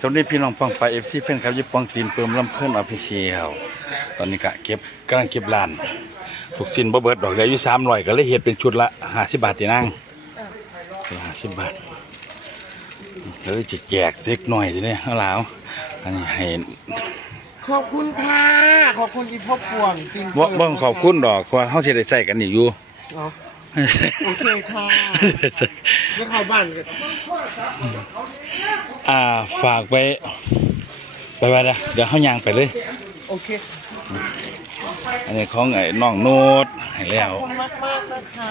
สวัสดีพี่น้องปังไปเอฟซีเพื่อนครับยิปปองตีนเปิมลำเพื่อนออฟฟิเชียลตอนนี้ก็เก็บกำลังเก็บร้านถูกสินบ่เบิดดอกเหลืออยู่สามร้อยก็เลยเฮ็ดเป็นชุดละห้าสิบบาทตีนั่งห้าสิบบาทเดี๋ยวจะแจกเล็กหน่อยทีนี้เอาแล้วอันนี้ให้ขอบคุณค่ะขอบคุณอีพ่อพวงจริงบ่บ่ขอบคุณดอกเพราะว่าเฮาสิได้ใช้กันนี่อยู่เอาโอเคค่ะแล้วเข้าบ้านกัน อ่าฝากไปไปไว้ละเดี๋ยวเฮาย่างไปเลย โอเค อันนี้ของไอ้น้องโนดให้แล้ขวอบคุณมากมากๆนะคะ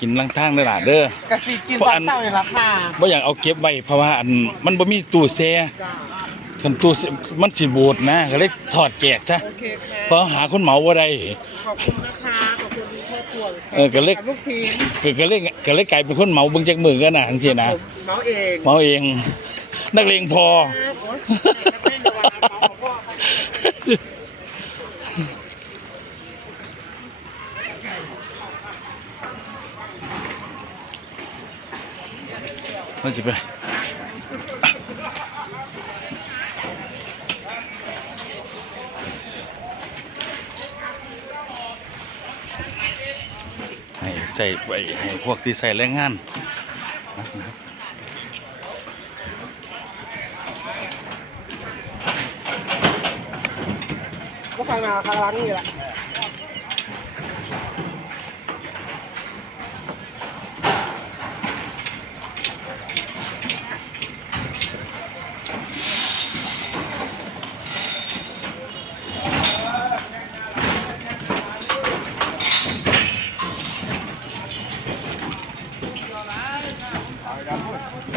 กินลังทางเด้อล่ะเด้อ กะสีกินตอนเช้าเลยละค่ะบ่อยากเอาเก็บไว้เพราะว่าอันมันบ่มีตู้แช่จ้าคันตู้แช่มันสิบูดนะก็เลยถอดแจกซะโอเคค่ะเพราะหาคนเหมาบ่ได้ ขอบคุณนะคะขอบคุณอีพ่อพ วงเออก็เลยกับลูกทีมก็ก็เลยก็เลยกลายเป็นคนเหมาเบิ่งจักมือกันน่ะจังซี่นะผมเมาเอง เหมาเอง นักเลงพอครับโอ๊ยไม่ระวังเมาของพ่อครับ มันสิไปให้ใส่ไปให้พวกที่ใส่แรงงานก็ฟังมาคารานี่แหละ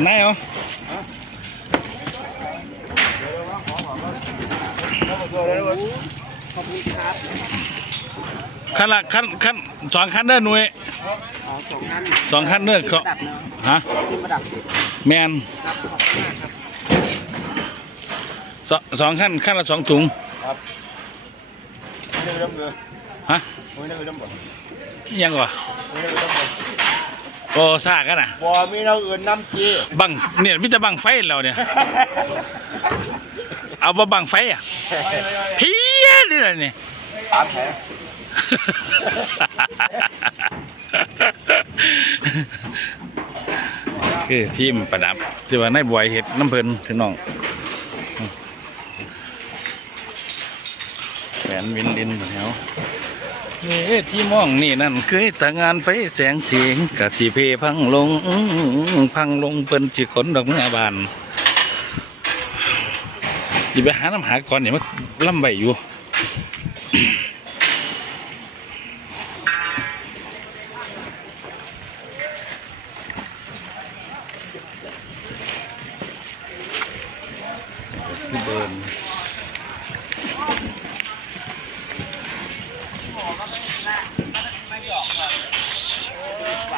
ไหนเหรอขั้นละขั้นขั้นสองขั้นเด้อหน่วยสองขั้นเด้อเขาฮะแมนสสองขั้นขั้นละสองถุงฮะยังก่อ ไม่ได้เริ่มเลยโอ้ซากันนะบ่มีเราอื่นน้ำจีบังเนี่ยมิจะบังไฟเราเนี่ย เอาบ่บังไฟอะเพี้ยนี่แหละนี่สามแผลคือทีมประดับที่ว่าในบวยเห็ดน้ำเพลินพี่น้องแขนวินลินแถว นี่ที่มองนี่นั่นเคยแต่งานไฟแสงสีกะสีเพพังลงพังลงเป็นจิขนดอกเมื่อบานอย่าไปหาน้ำหาก่อนเนี่ยมันล่ำใบอยู่เบิร์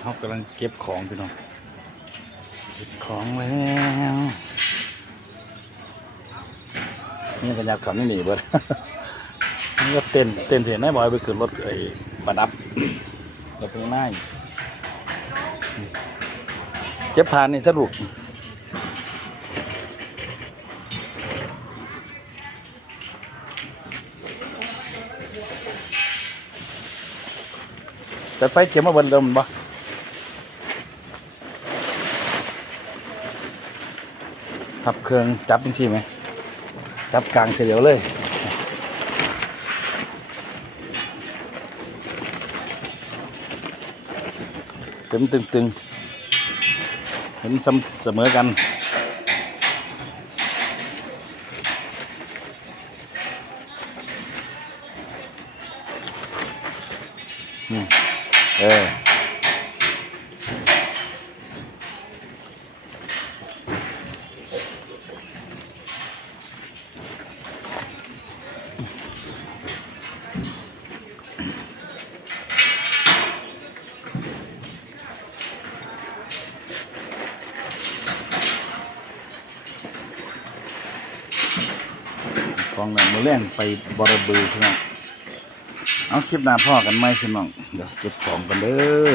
เขากำลังเก็บของพี่น้องเก็บของแล้ว นี่กันยับขับนี่หนีเบิดนี่ก็เต้นเต้นเห็นได้บ่อยไปขึ้นรถไอ้ประดับรถไปง่ายเก็บผ่านนี่สรุปแต่ไฟเก็บมาบนเดิมบ่ทับเครื่องจับจริงๆไหม จับกลางเฉลียวเลยตึงตึงตึงเห็นเสมเสมอกันอืมเออ ของหนังมือแรงไปบรบือใช่ไหมเอาคลิปหน้าพ่อกันไหมพี่น้องเดี๋ยวเก็บของกันเด้อ